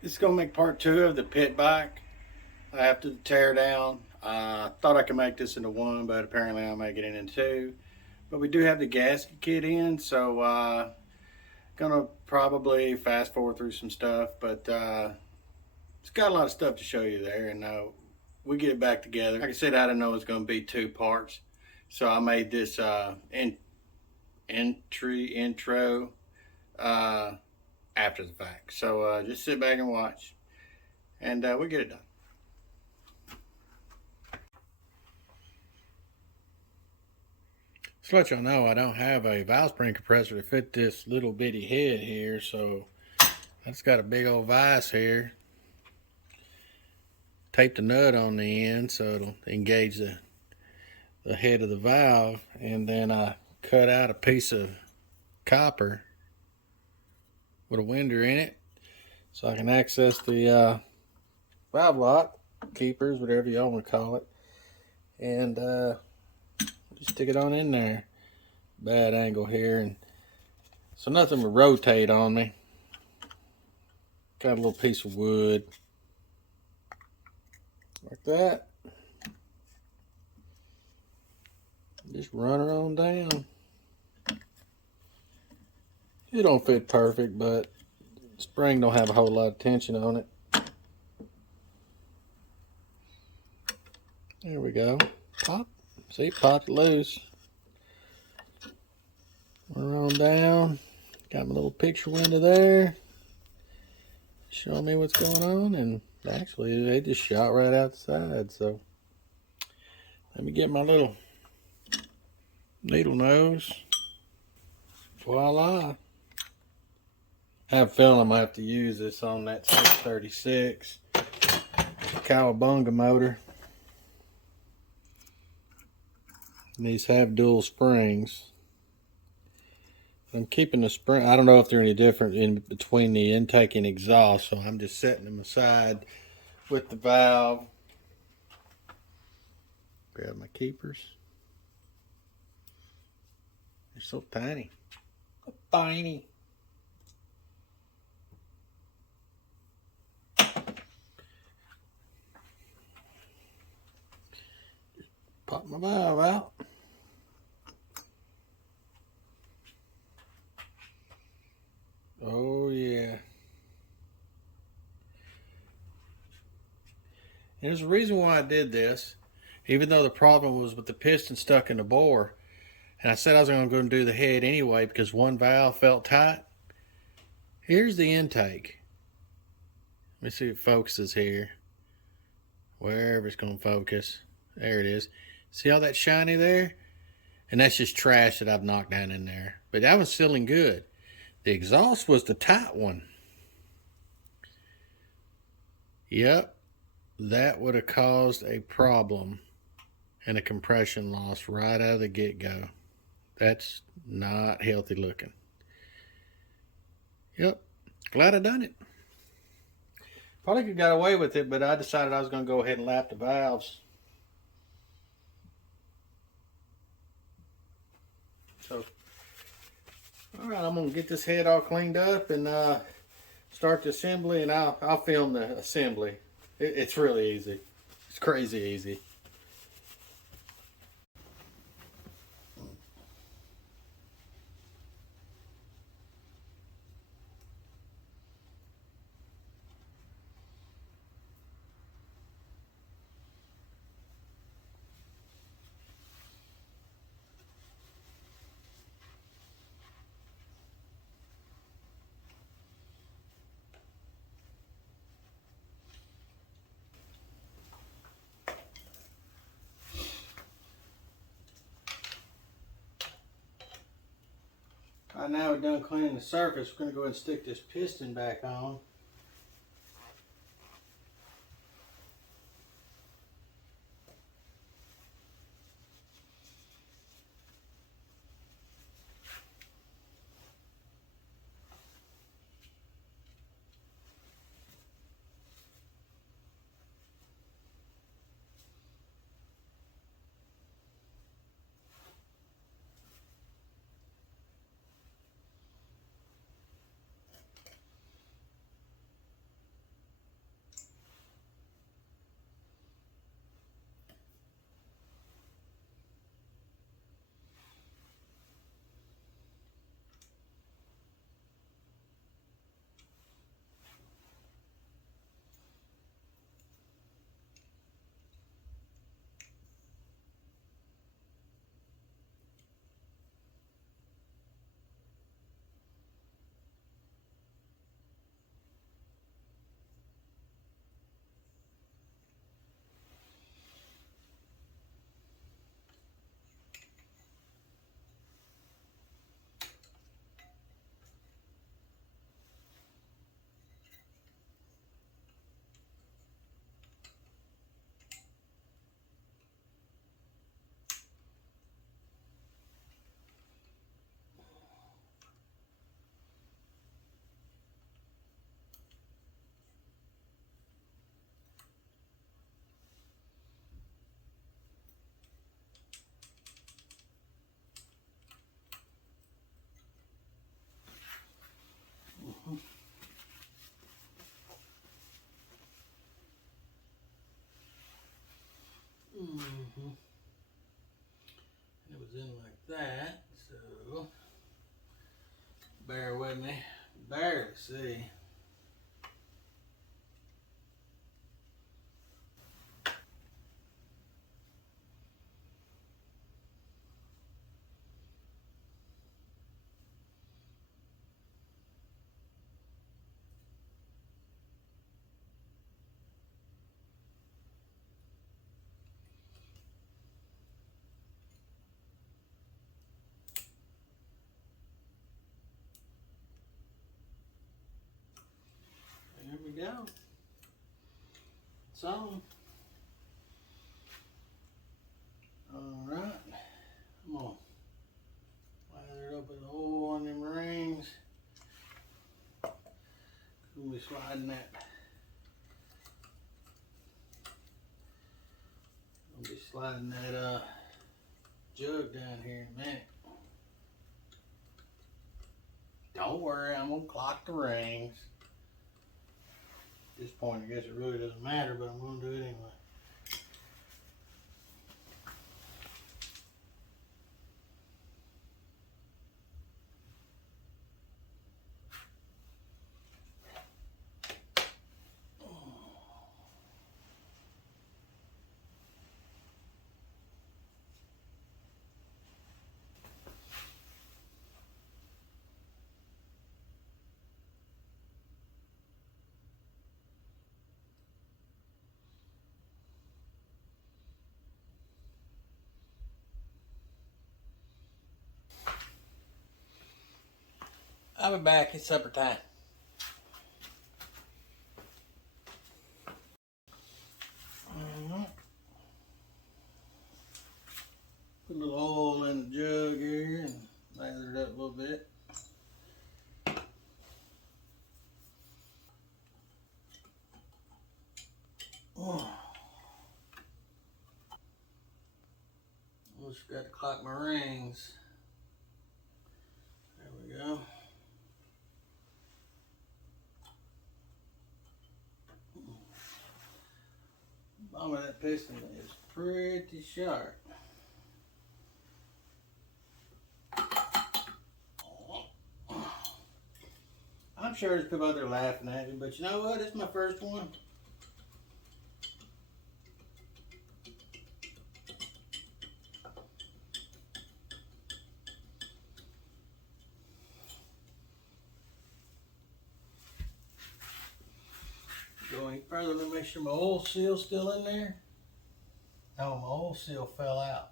This is going to make part two of the pit bike after the tear down. I thought I could make this into one, but apparently I'll make it into two. But we do have the gasket kit in, so gonna probably fast forward through some stuff. But it's got a lot of stuff to show you there, and we get it back together. Like I said, I didn't know it was going to be two parts, so I made this intro uh, after the fact. So just sit back and watch, and we get it done. So let y'all know I don't have a valve spring compressor to fit this little bitty head here, so I just got a big old vise here. Taped a nut on the end so it'll engage the head of the valve, and then I cut out a piece of copper with a winder in it so I can access the valve lock, keepers, whatever y'all want to call it, and just stick it on in there. Bad angle here, and so nothing will rotate on me. Got a little piece of wood like that. Just run her on down. It don't fit perfect, but the spring don't have a whole lot of tension on it. There we go. Pop. See, popped loose. Run on down. Got my little picture window there, showing me what's going on, and actually they just shot right outside. So let me get my little needle nose. Voila. I have a feeling I'm going to have to use this on that 636 Cowabunga motor. And these have dual springs. I'm keeping the spring. I don't know if they're any different in between the intake and exhaust, so I'm just setting them aside with the valve. Grab my keepers. They're so tiny. Tiny. Pop my valve out. Oh yeah. And there's a reason why I did this, even though the problem was with the piston stuck in the bore. And I said I was going to go and do the head anyway because one valve felt tight. Here's the intake. Let me see if it focuses here. Wherever it's going to focus. There it is. See all that shiny there? And that's just trash that I've knocked down in there. But that was sealing good. The exhaust was the tight one. Yep. That would have caused a problem and a compression loss right out of the get-go. That's not healthy looking. Yep. Glad I done it. Probably could have got away with it, but I decided I was going to go ahead and lap the valves. So, all right, I'm going to get this head all cleaned up and start the assembly, and I'll film the assembly. It's really easy. It's crazy easy. All right, now we're done cleaning the surface. We're going to go ahead and stick this piston back on. And it was in like that, so bear with me. Barely see. There we go. It's on. Alright. I'm gonna lather it up with oil on them rings. We'll be sliding that. I'll be sliding that jug down here in a minute. Don't worry, I'm gonna clock the rings. At this point, I guess it really doesn't matter, but I'm gonna do it anyway. I'll be back. It's supper time. Put a little oil in the jug here and lather it up a little bit. Just got to clock my rings. There we go. Bottom of that piston is pretty sharp. I'm sure there's people out there laughing at me, but you know what? It's my first one. Go any further, let me make sure my oil seal's still in there. Oh, my oil seal fell out.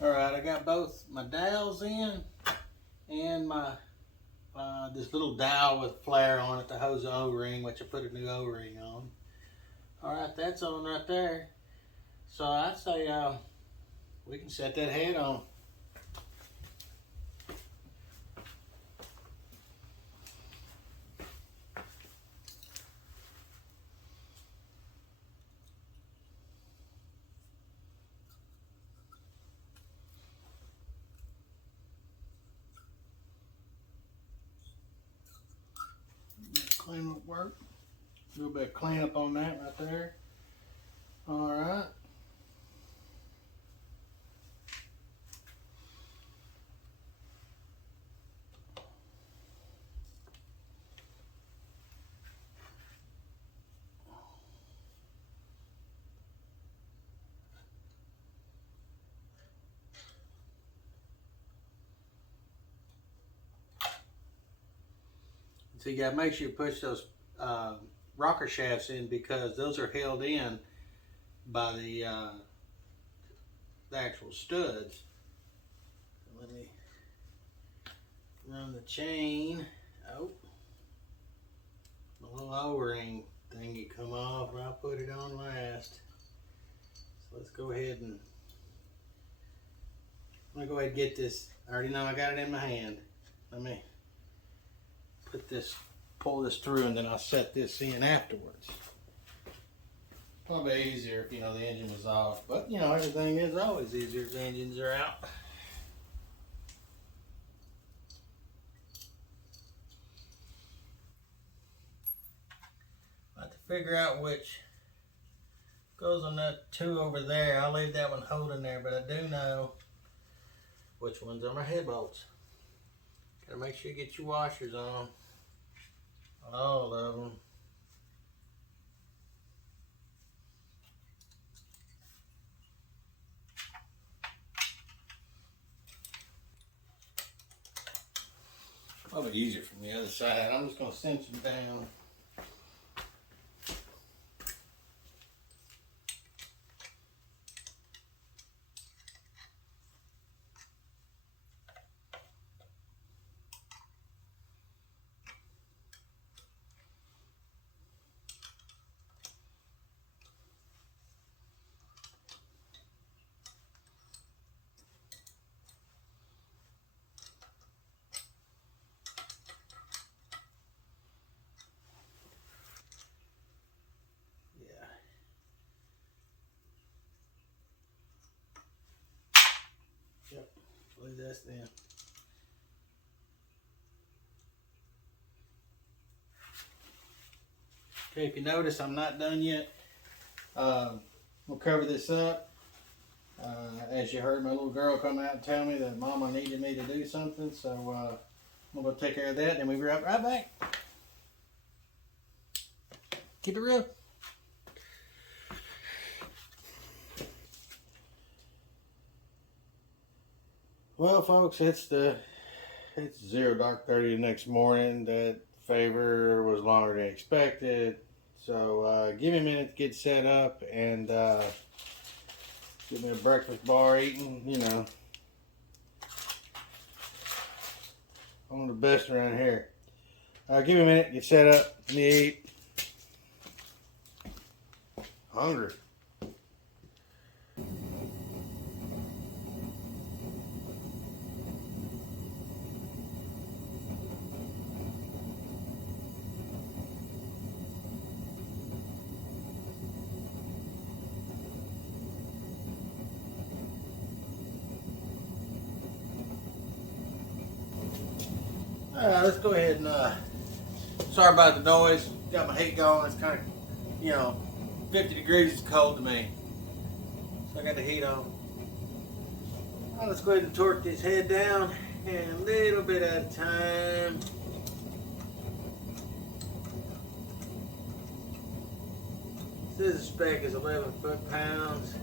Alright, I got both my dowels in and my this little dowel with flare on it, the hose O-ring, which I put a new O-ring on. Alright, that's on right there. So I'd say we can set that head on. Clean up work. A little bit of cleanup on that right there. Alright. So you gotta make sure you push those rocker shafts in because those are held in by the actual studs. So let me run the chain. Oh, the little O-ring thingy come off and I put it on last. So let's go ahead and I'm gonna go ahead and get this. I already know I got it in my hand. Let me pull this through, and then I'll set this in afterwards. Probably easier if, you know, the engine was off, but you know, everything is always easier if the engines are out. I have to figure out which goes on that two over there. I'll leave that one holding there, but I do know which ones are my head bolts. Gotta make sure you get your washers on all of them. Probably easier from the other side. I'm just gonna cinch them down. Yep, leave this then. Okay, if you notice, I'm not done yet. We'll cover this up. As you heard my little girl come out and tell me that Mama needed me to do something, so I'm gonna take care of that, and we'll be right back. Keep it real. Well, folks, it's 0 dark 30 the next morning. That favor was longer than expected, so give me a minute to get set up and get me a breakfast bar eating. You know, one of the best around here. Give me a minute, get set up, let me eat. Hungry. Alright, let's go ahead and, sorry about the noise. Got my heat going. It's kind of, you know, 50 degrees is cold to me. So I got the heat on. Alright, let's go ahead and torque this head down, and a little bit at a time. Says the spec is 11 foot-pounds.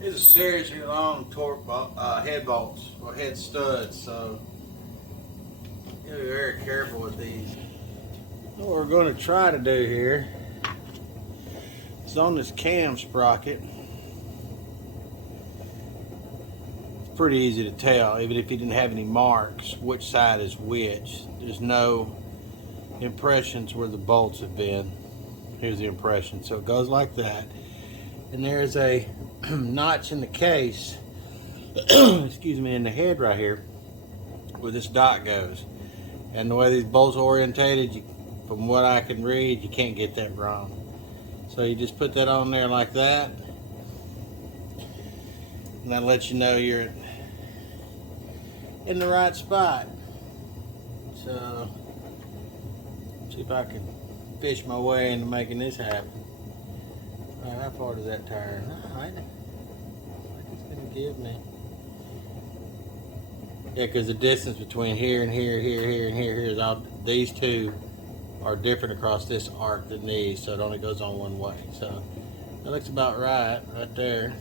These are seriously long torque head bolts or head studs, so you gotta be very careful with these. What we're going to try to do here is on this cam sprocket. It's pretty easy to tell, even if you didn't have any marks, which side is which. There's no impressions where the bolts have been. Here's the impression. So it goes like that. And there's a notch in the case, excuse me, in the head right here, where this dot goes. And the way these bolts are orientated, from what I can read, you can't get that wrong. So you just put that on there like that, and that lets you know you're in the right spot. So, see if I can fish my way into making this happen. All right, how far does that turn? Oh, I think it's going to give me. Yeah, because the distance between here and here, here and here is all. These two are different across this arc than these, so it only goes on one way. So that looks about right there.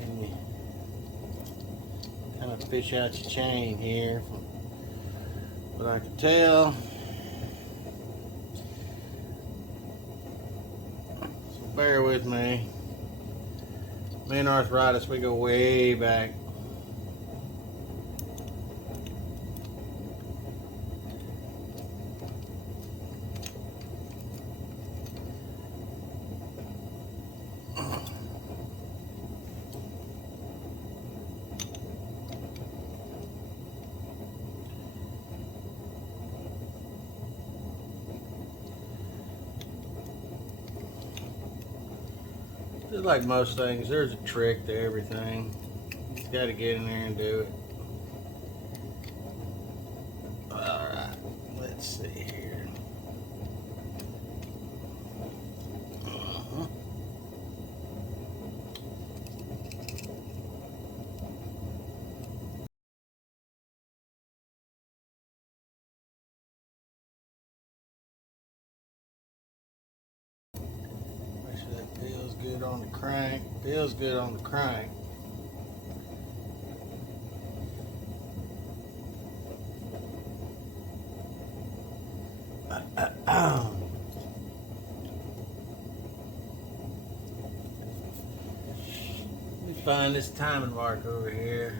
And you kind of fish out your chain here, from what I can tell. So bear with me. Me and arthritis, we go way back. Just like most things, there's a trick to everything. You just got to get in there and do it. Alright, let's see here. Make sure that feels good on the crank. Feels good on the crank. Let me find this timing mark over here.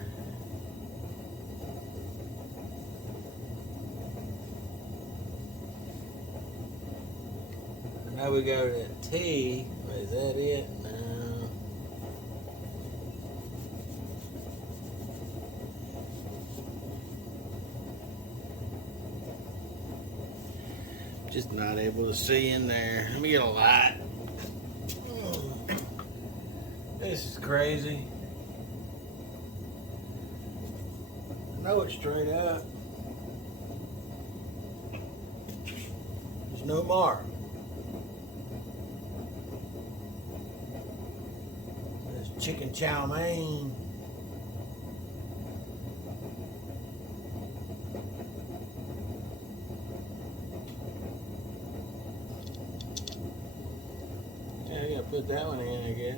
Now we go to that T. Is that it? No. Just not able to see in there. Let me get a light. This is crazy. I know it's straight up. There's no mark. There's chicken chow mein. Yeah, I gotta put that one in, I guess.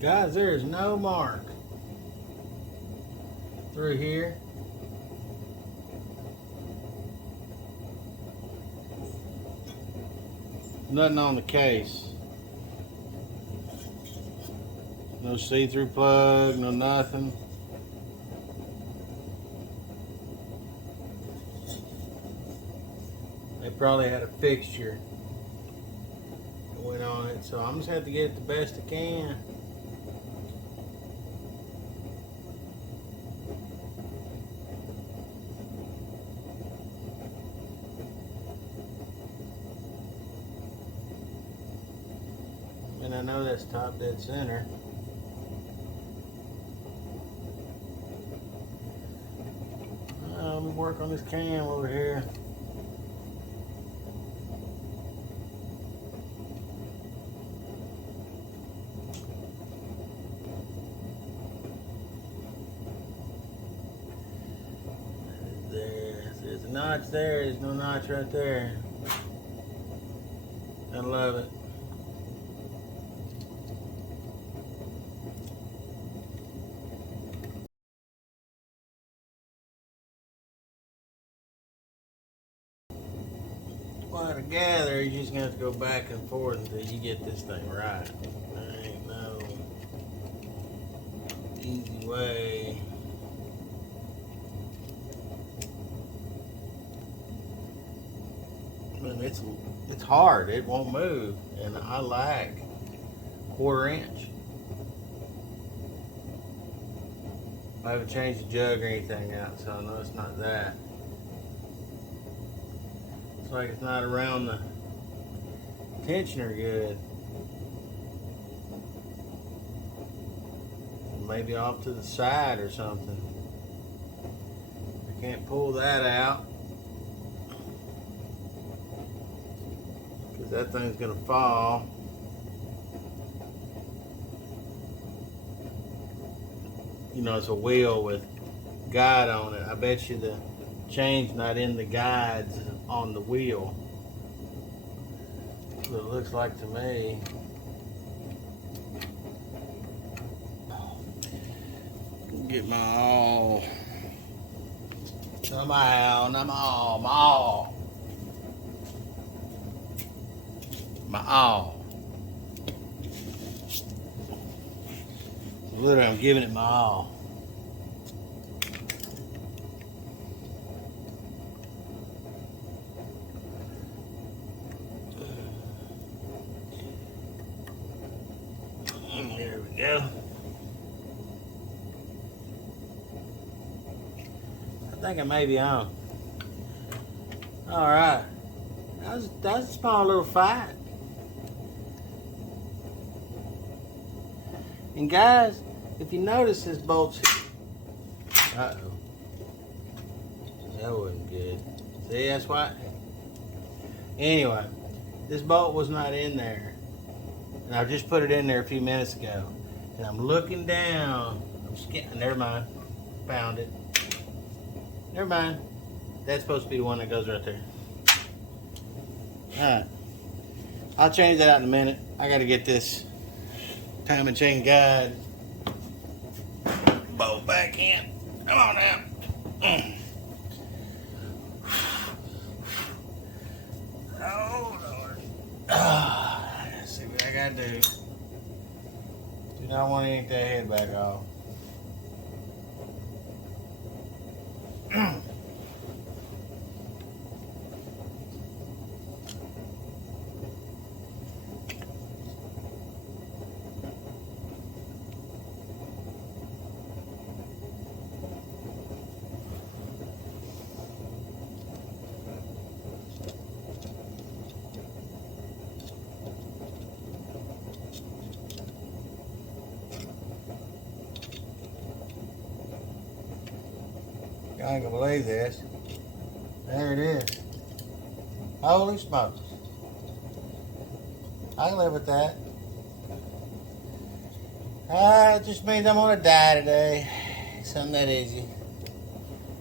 Guys, there is no mark through here. Nothing on the case. No see-through plug, no nothing. They probably had a fixture that went on it, so I'm just gonna have to get it the best I can. And I know that's top dead center. Let me work on this cam over here. There's a notch there, there's no notch right there. I love it. Well, to gather, you're just gonna have to go back and forth until you get this thing right. There ain't no easy way. it's hard. It won't move, and I lag 1/4 inch. I haven't changed the jug or anything out, so I know it's not that. It's like it's not around the tensioner good. Maybe off to the side or something. I can't pull that out because that thing's gonna fall. You know, it's a wheel with guide on it. I bet you the chain's not in the guides on the wheel. That's what it looks like to me. Get my all. Somehow, my all. Literally, I'm giving it my all. There we go. I think I may be on. All right. That was a small little fight. And guys, if you notice this bolt's... Uh-oh. That wasn't good. See, that's why... Anyway, this bolt was not in there. And I just put it in there a few minutes ago. And I'm looking down. I'm scared. Never mind. Found it. Never mind. That's supposed to be the one that goes right there. Alright. I'll change that out in a minute. I gotta get this time and chain guide bolt back in. Come on now. Oh Lord. Let's see what I gotta do. Do not want to yank that head back off. I ain't gonna believe this. There it is. Holy smokes. I can live with that. It just means I'm gonna die today. Something that easy.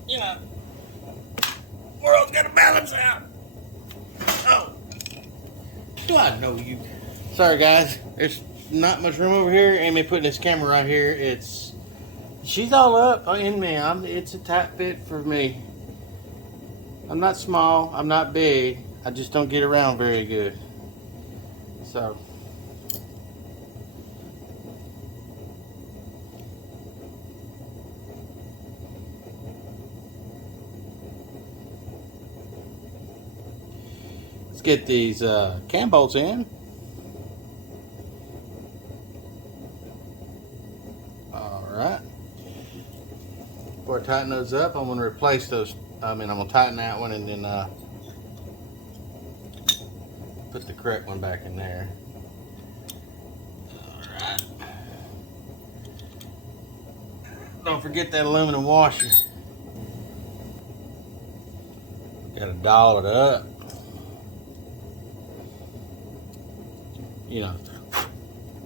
You know, world's gotta balance out. Oh. Do I know you? Sorry guys, there's not much room over here, and me putting this camera right here, she's all up in me. It's a tight fit for me. I'm not small, I'm not big. I just don't get around very good. So. Let's get these cam bolts in. Alright. Before I tighten those up, I'm going to replace those. I'm going to tighten that one and then put the correct one back in there. Alright. Don't forget that aluminum washer. Got to doll it up. You know,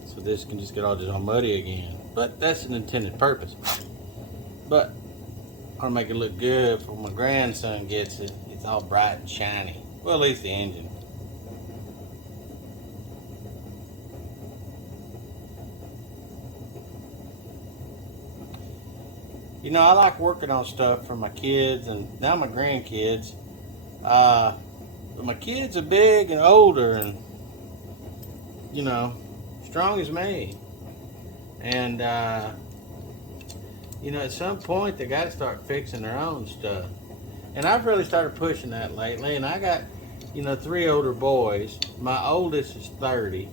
so this can just get all muddy again. But that's an intended purpose. But I'll make it look good for when my grandson gets it. It's all bright and shiny. Well, at least the engine. You know, I like working on stuff for my kids and now my grandkids. But my kids are big and older and, you know, strong as me. And, you know, at some point they got to start fixing their own stuff. And I've really started pushing that lately. And I you know, 3 older boys. My oldest is 30.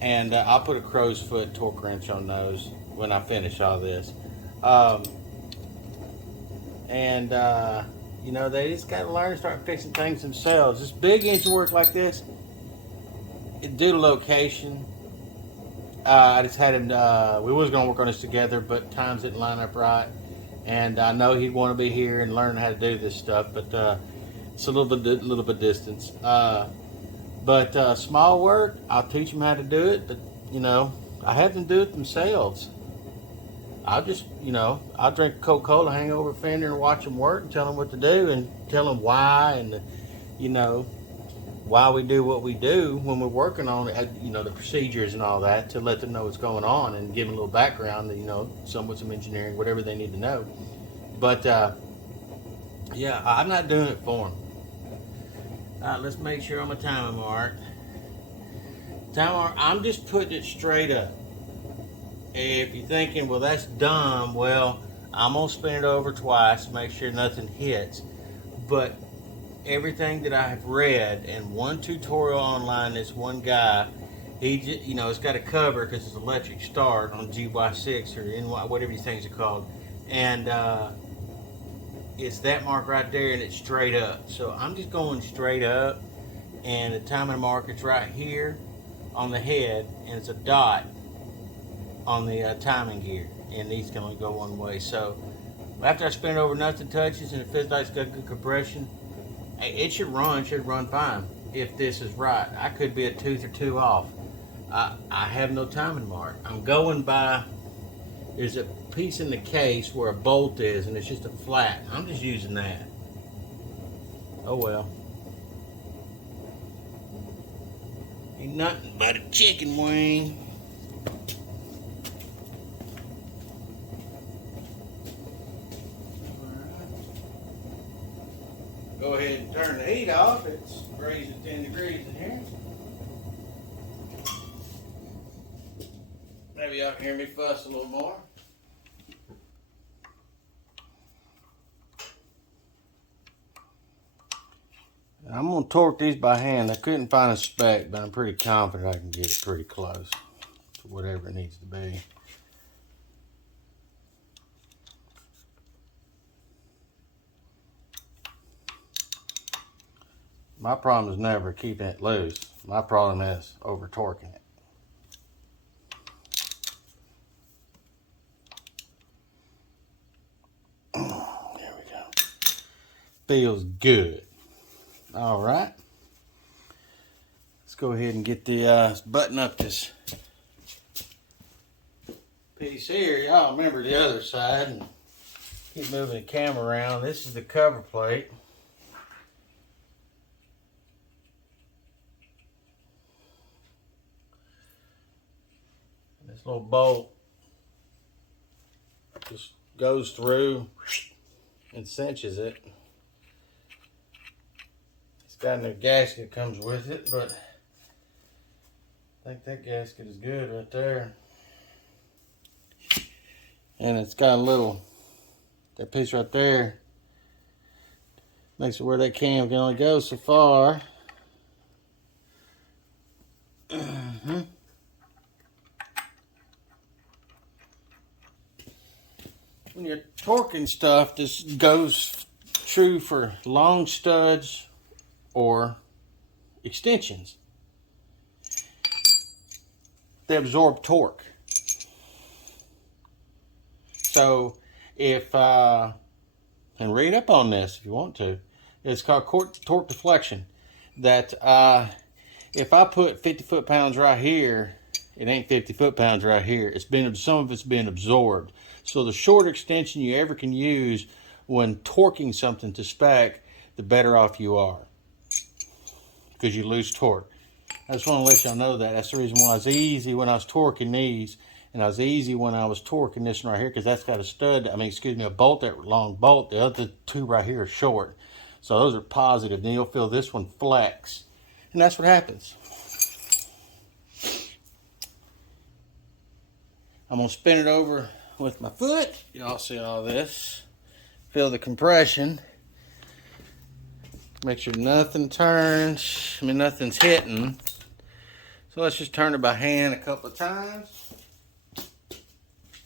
And I'll put a crow's foot torque wrench on those when I finish all this. Um, and you know, they just got to learn to start fixing things themselves. This big engine work like this, due to location, I just had him. We was gonna work on this together, but times didn't line up right. And I know he'd want to be here and learn how to do this stuff, but it's a little bit distance. But small work, I'll teach them how to do it. But you know, I have them do it themselves. I'll just, you know, I'll drink Coca-Cola, hang over a fender, and watch them work, and tell them what to do, and tell them why, and you know, why we do what we do when we're working on it, you know, the procedures and all that, to let them know what's going on and give them a little background, you know, some with some engineering, whatever they need to know. But yeah, I'm not doing it for them. All right, let's make sure on my timing mark. I'm just putting it straight up. If you're thinking, well, that's dumb, well, I'm going to spin it over twice to make sure nothing hits. But everything that I have read and one tutorial online, this one guy, he just, you know, it's got a cover because it's electric start on GY6 or NY, whatever these things are called. And it's that mark right there, and it's straight up. So I'm just going straight up, and the timing mark is right here on the head, and it's a dot on the timing gear, and these can only go one way. So after I spin it over, nothing touches, and it feels like it's got good compression. It should run fine if this is right. I could be a tooth or two off. I have no timing mark. I'm going by, there's a piece in the case where a bolt is, and it's just a flat. I'm just using that. Oh well. Ain't nothing but a chicken wing. Go ahead and turn the heat off. It's raised to 10 degrees in here. Maybe y'all can hear me fuss a little more. I'm going to torque these by hand. I couldn't find a spec, but I'm pretty confident I can get it pretty close to whatever it needs to be. My problem is never keeping it loose. My problem is over torquing it. There we go. Feels good. All right. Let's go ahead and get the let's button up this piece here. Y'all remember the other side and keep moving the camera around. This is the cover plate. This little bolt just goes through and cinches it. It's got a new gasket that comes with it, but I think that gasket is good right there. And it's got a little, that piece right there makes it where that cam can only go so far. When you're torquing stuff, this goes true for long studs or extensions. They absorb torque. So if, and read up on this if you want to, it's called torque deflection. That if I put 50 foot-pounds right here, it ain't 50 foot-pounds right here. Some of it's been absorbed. So the shorter extension you ever can use when torquing something to spec, the better off you are, because you lose torque. I just want to let y'all know that. That's the reason why it's easy when I was torquing these, and I was easy when I was torquing this one right here, because that's got a stud, a bolt, that long bolt. The other two right here are short. So those are positive. Then you'll feel this one flex. And that's what happens. I'm going to spin it over with my foot. Y'all see all this. Feel the compression. Make sure nothing turns. Nothing's hitting. So let's just turn it by hand a couple of times.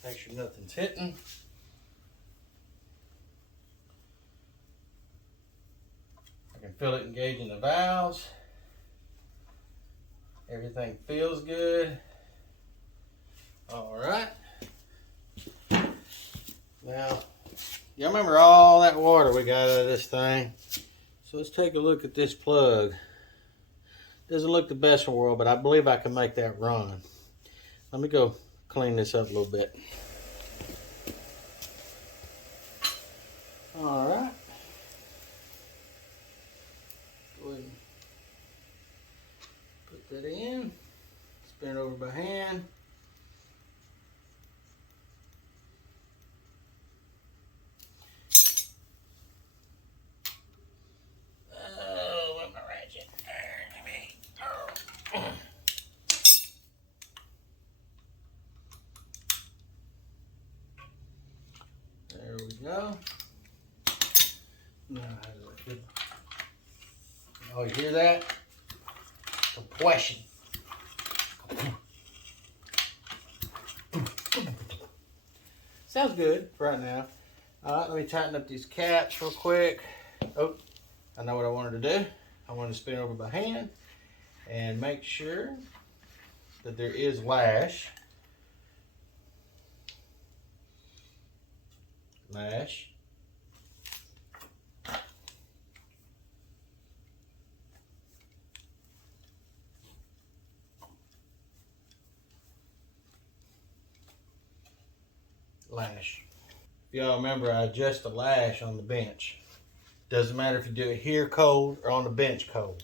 Make sure nothing's hitting. I can feel it engaging the valves. Everything feels good. All right. Now, you remember all that water we got out of this thing? So let's take a look at this plug. Doesn't look the best in the world, but I believe I can make that run. Let me go clean this up a little bit. All right. Go ahead and put that in. Spin it over by hand. There we go. Now, how does it feel? Oh, you hear that? Compression. Sounds good for right now. All right, let me tighten up these caps real quick. Oh, I know what I wanted to do. I wanted to spin it over by hand and make sure that there is lash. Lash. Lash. If y'all remember, I adjust the lash on the bench. Doesn't matter if you do it here cold or on the bench cold.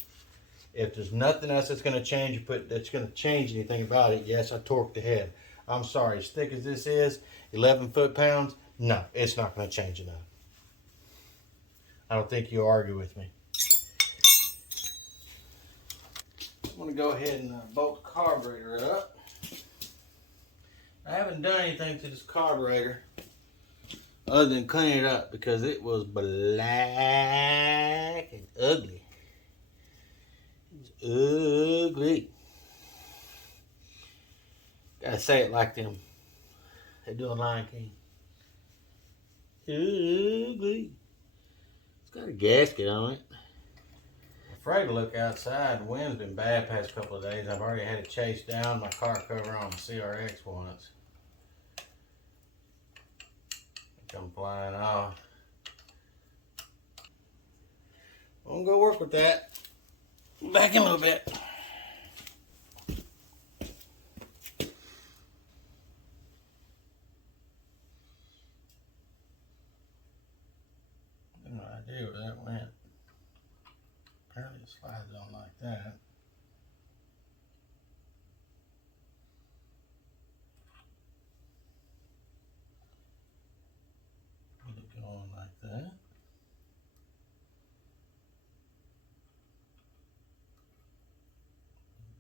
If there's nothing else that's going to change, that's going to change anything about it. Yes, I torqued the head. I'm sorry, as thick as this is, 11 foot-pounds, no, it's not going to change enough. I don't think you'll argue with me. I'm going to go ahead and bolt the carburetor up. I haven't done anything to this carburetor other than clean it up because it was black and ugly. It's ugly. Gotta say it like them. They do a Lion King. Ugly. It's got a gasket on it. I'm afraid to look outside. The wind's been bad past couple of days. I've already had to chase down my car cover on the CRX once. Come flying off. I'm gonna go work with that. Back in a little bit. No idea where that went. Apparently it slides on like that. Get it going like that.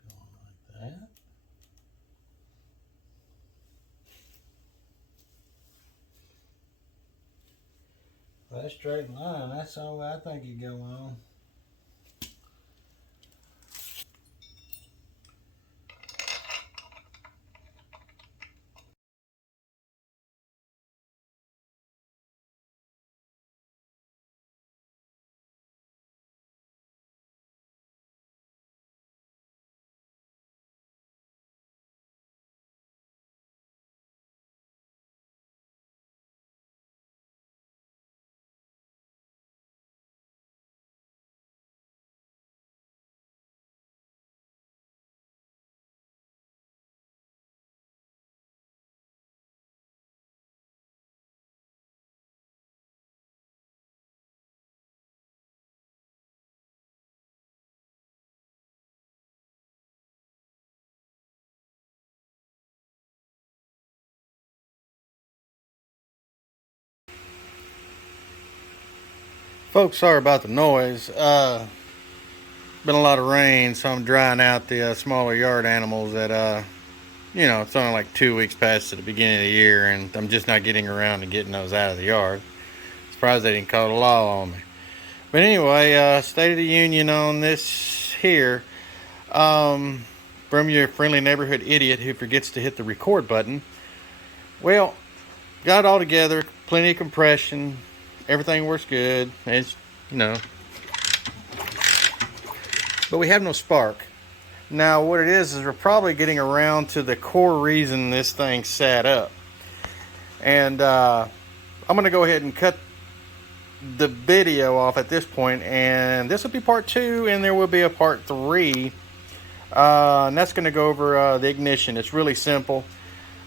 Going like that. Well, that straight line, that's the only way I think it'd go on. Folks, sorry about the noise. Been a lot of rain, so I'm drying out the smaller yard animals that, it's only like 2 weeks past to the beginning of the year, and I'm just not getting around to getting those out of the yard. Surprised they didn't call the law on me. But anyway, State of the Union on this here. From your friendly neighborhood idiot who forgets to hit the record button. Well, got it all together, plenty of compression, everything works good. It's, but we have no spark. Now what it is we're probably getting around to the core reason this thing sat up. And I'm going to go ahead and cut the video off at this point, and this will be part 2, and there will be a part 3. And that's going to go over the ignition. It's really simple.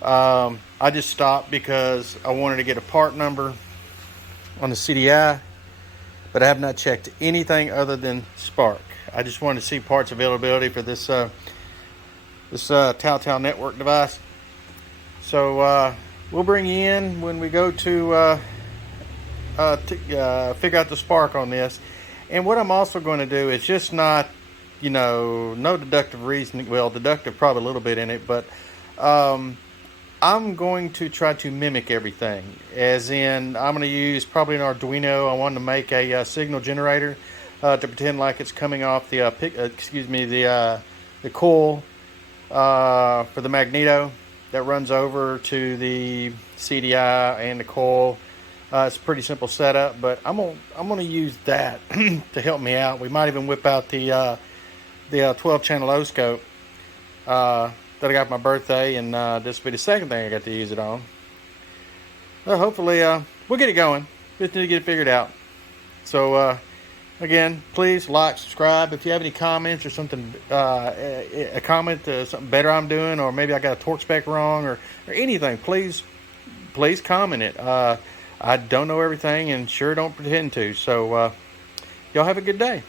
I just stopped because I wanted to get a part number on the CDI, but I have not checked anything other than spark. I just wanted to see parts availability for this Telltale network device. So we'll bring you in when we go to figure out the spark on this. And what I'm also going to do is just not, no deductive reasoning. Well, deductive probably a little bit in it, but I'm going to try to mimic everything. As in, I'm going to use probably an Arduino. I want to make a signal generator to pretend like it's coming off the coil for the magneto that runs over to the CDI and the coil. It's a pretty simple setup, but I'm gonna use that to help me out. We might even whip out the 12-channel O-scope that I got for my birthday, and this will be the second thing I got to use it on. Well, hopefully we'll get it going. Just need to get it figured out. So again, please like, subscribe. If you have any comments or something, a comment something better I'm doing, or maybe I got a torque spec wrong, or anything, please comment it. I don't know everything and sure don't pretend to. So y'all have a good day.